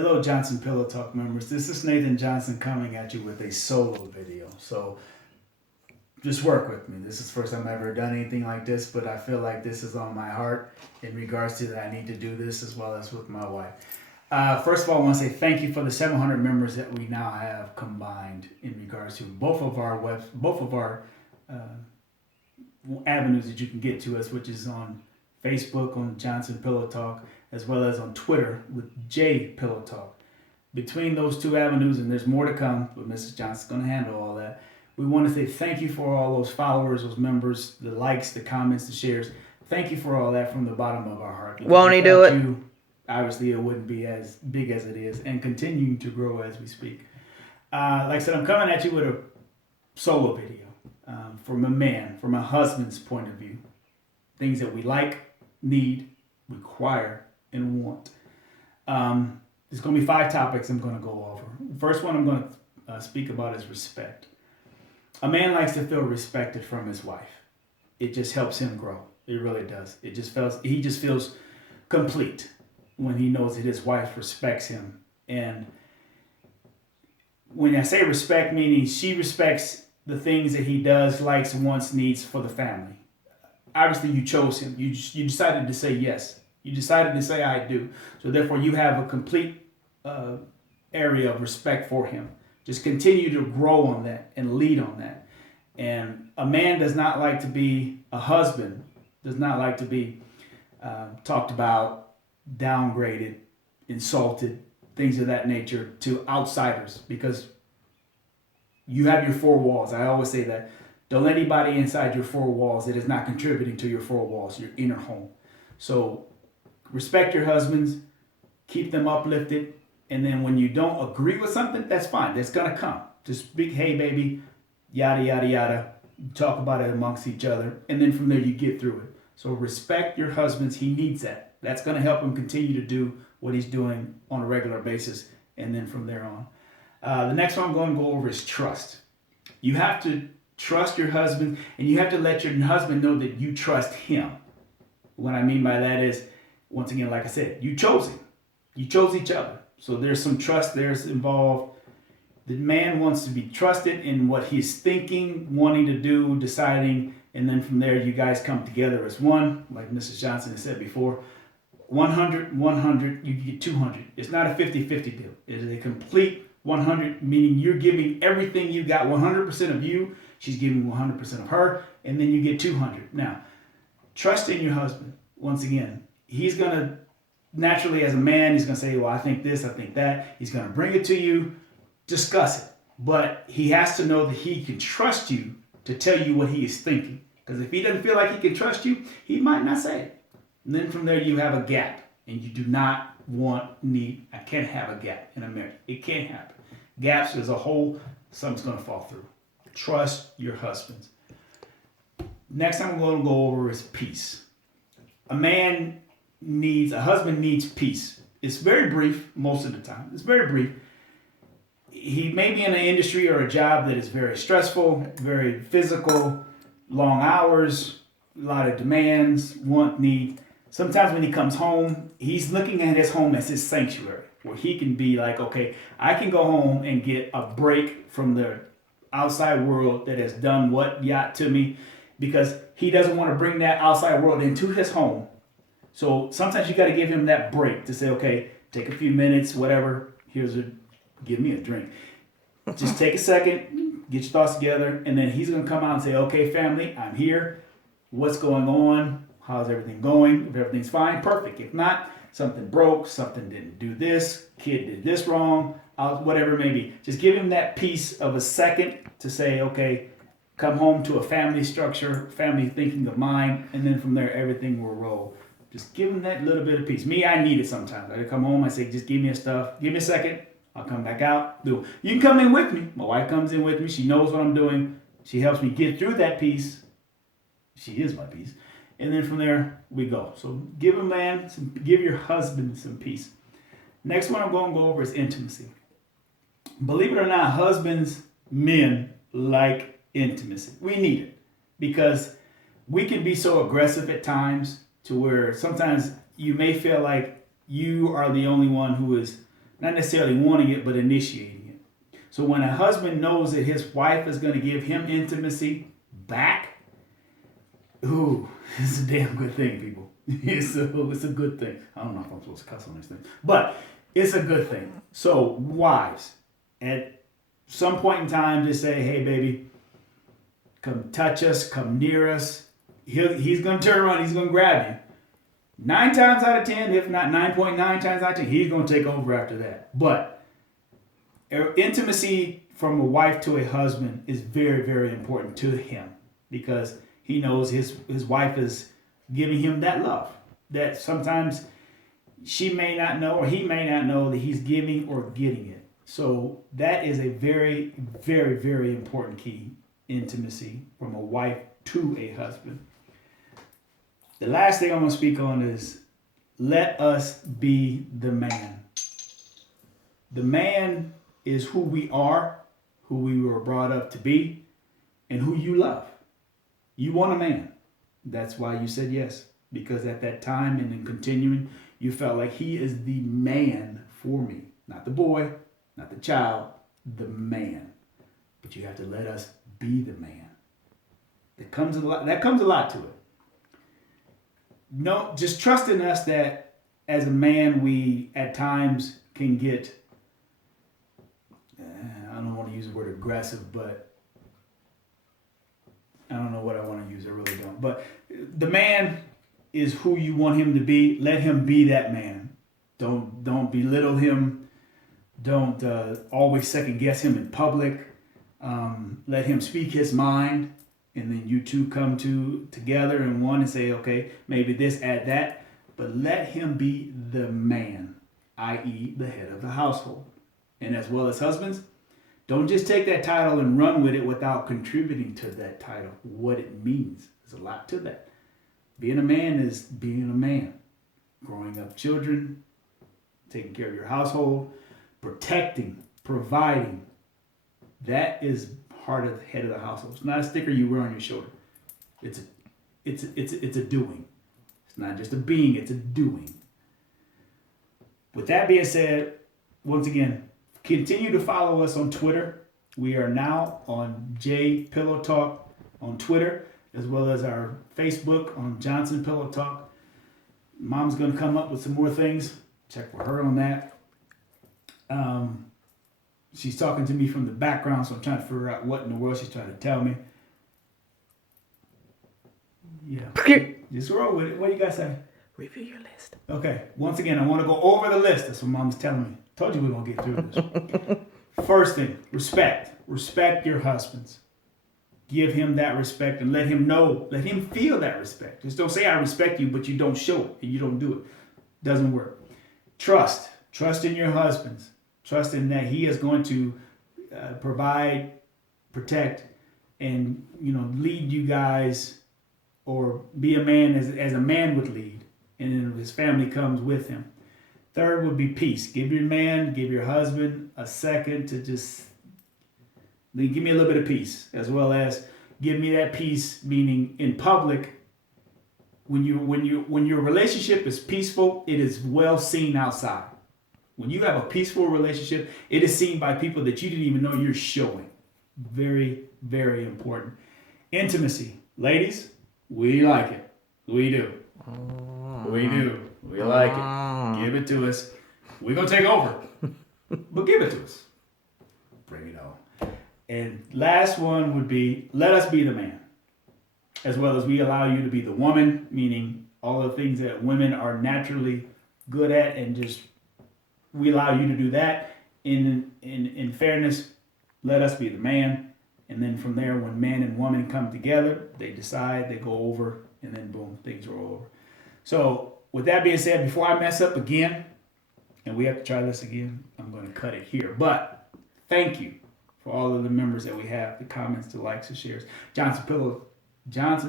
Hello, Johnson Pillow Talk members. This is Nathan Johnson coming at you with a solo video. So just work with me. This is the first time I've ever done anything like this, but I feel like this is on my heart in regards to that I need to do this as well as with my wife. First of all, I want to say thank you for the 700 members that we now have combined in regards to both of our avenues that you can get to us, which is on Facebook on Johnson Pillow Talk, as well as on Twitter with J Pillow Talk. Between those two avenues, and there's more to come, but Mrs. Johnson's going to handle all that. We want to say thank you for all those followers, those members, the likes, the comments, the shares. Thank you for all that from the bottom of our heart. Won't he do it? You, obviously, it wouldn't be as big as it is, and continuing to grow as we speak. Like I said, I'm coming at you with a solo video from a man, from a husband's point of view. Things that we like, need, require, and want. There's going to be 5 topics I'm going to go over. The first one I'm going to speak about is respect. A man likes to feel respected from his wife. It just helps him grow. It really does. He just feels complete when he knows that his wife respects him. And when I say respect, meaning she respects the things that he does, likes, wants, needs for the family. Obviously, you chose him. You decided to say yes. You decided to say I do. So therefore, you have a complete area of respect for him. Just continue to grow on that and lead on that. And a man does not like to be, a husband does not like to be talked about, downgraded, insulted, things of that nature to outsiders, because you have your 4 walls. I always say that. Don't let anybody inside your 4 walls that is not contributing to your 4 walls, your inner home. So respect your husbands, keep them uplifted, and then when you don't agree with something, that's fine. That's going to come. Just speak, hey, baby, yada, yada, yada. Talk about it amongst each other, and then from there you get through it. So respect your husbands. He needs that. That's going to help him continue to do what he's doing on a regular basis, and then from there on. The next one I'm going to go over is trust. You have to trust your husband, and you have to let your husband know that you trust him. What I mean by that is, once again, like I said, you chose him. You chose each other. So there's some trust there's involved. The man wants to be trusted in what he's thinking, wanting to do, deciding, and then from there you guys come together as one, like Mrs. Johnson has said before. 100, 100, you get 200. It's not a 50-50 deal. It is a complete 100, meaning you're giving everything you got, 100% of you. She's giving 100% of her, and then you get 200. Now, trust in your husband. Once again, he's going to, naturally as a man, he's going to say, well, I think this, I think that. He's going to bring it to you, discuss it. But he has to know that he can trust you to tell you what he is thinking. Because if he doesn't feel like he can trust you, he might not say it. And then from there, you have a gap. And you do not I can't have a gap in a marriage. It can't happen. Gaps as a whole, something's going to fall through. Trust your husbands. Next I'm going to go over is peace. A husband needs peace. It's very brief most of the time. It's very brief. He may be in an industry or a job that is very stressful, very physical, long hours, a lot of demands, need. Sometimes when he comes home, he's looking at his home as his sanctuary, where he can be like, okay, I can go home and get a break from the outside world that has done what yacht to me, because he doesn't want to bring that outside world into his home. So sometimes you got to give him that break to say, okay, take a few minutes, whatever. Give me a drink. Just take a second, get your thoughts together, and then he's going to come out and say, okay, family, I'm here. What's going on? How's everything going? If everything's fine, perfect. If not, something broke, something didn't do this, kid did this wrong, whatever it may be. Just give him that piece of a second to say, okay, come home to a family structure, family thinking of mine, and then from there, everything will roll. Just give him that little bit of peace. Me, I need it sometimes. I come home, I say, just give me a stuff. Give me a second. I'll come back out. You can come in with me. My wife comes in with me. She knows what I'm doing. She helps me get through that piece. She is my peace. And then from there, we go. So give your husband some peace. Next one I'm going to go over is intimacy. Believe it or not, men like intimacy. We need it because we can be so aggressive at times to where sometimes you may feel like you are the only one who is Not necessarily wanting it, but initiating it. So when a husband knows that his wife is going to give him intimacy back, ooh, it's a damn good thing, people. It's a good thing. I don't know if I'm supposed to cuss on this thing, but it's a good thing. So wives, at some point in time, just say, hey, baby, come touch us, come near us. He's going to turn around, he's going to grab you. 9 times out of 10, if not 9.9 times out of 10, he's going to take over after that. But intimacy from a wife to a husband is very, very important to him because he knows his wife is giving him that love that sometimes she may not know or he may not know that he's giving or getting it. So that is a very, very, very important key, intimacy from a wife to a husband. The last thing I'm going to speak on is let us be the man. The man is who we are, who we were brought up to be, and who you love. You want a man. That's why you said yes. Because at that time and in continuing, you felt like he is the man for me. Not the boy, not the child, the man. But you have to let us be the man. That comes a lot to it. No, just trust in us that as a man, we at times can get, I don't want to use the word aggressive, but I don't know what I want to use. I really don't. But the man is who you want him to be. Let him be that man. Don't belittle him. Don't always second guess him in public. Let him speak his mind. And then you two come together in one and say, okay, maybe this, add that. But let him be the man, i.e. the head of the household. And as well as husbands, don't just take that title and run with it without contributing to that title, what it means. There's a lot to that. Being a man is being a man. Growing up children, taking care of your household, protecting, providing. That is part of the head of the household. It's not a sticker you wear on your shoulder. It's a doing. It's not just a being, it's a doing. With that being said, once again, continue to follow us on Twitter. We are now on J Pillow Talk on Twitter, as well as our Facebook on Johnson Pillow Talk. Mom's going to come up with some more things. Check for her on that. She's talking to me from the background, so I'm trying to figure out what in the world she's trying to tell me. Yeah. Just roll with it. What do you guys say? Review your list. Okay. Once again, I want to go over the list. That's what Mom's telling me. Told you we were going to get through this. First thing, respect. Respect your husbands. Give him that respect and let him know, let him feel that respect. Just don't say I respect you, but you don't show it and you don't do it. Doesn't work. Trust. Trust in your husbands. Trust in that he is going to provide, protect, and lead you guys, or be a man as a man would lead, and then his family comes with him. Third would be peace. Give your husband a second to just give me a little bit of peace, as well as give me that peace, meaning in public. When your relationship is peaceful, it is well seen outside. When you have a peaceful relationship, it is seen by people that you didn't even know you're showing. Very, very important. Intimacy. Ladies, we like it. We do. We do. We like it. Give it to us. We're going to take over. But give it to us. Bring it on. And last one would be, let us be the man. As well as we allow you to be the woman, meaning all the things that women are naturally good at, and just we allow you to do that. In fairness, let us be the man. And then from there, when man and woman come together, they decide, they go over, and then boom, things are over. So with that being said, before I mess up again, and we have to try this again, I'm going to cut it here. But thank you for all of the members that we have, the comments, the likes, the shares. Johnson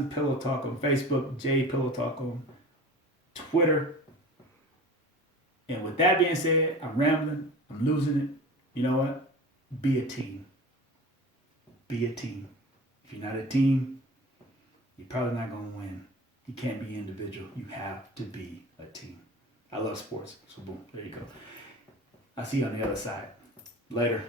Pillow Talk on Facebook, J Pillow Talk on Twitter. And with that being said, I'm rambling. I'm losing it. You know what? Be a team. Be a team. If you're not a team, you're probably not going to win. You can't be individual. You have to be a team. I love sports. So boom, there you go. I'll see you on the other side. Later.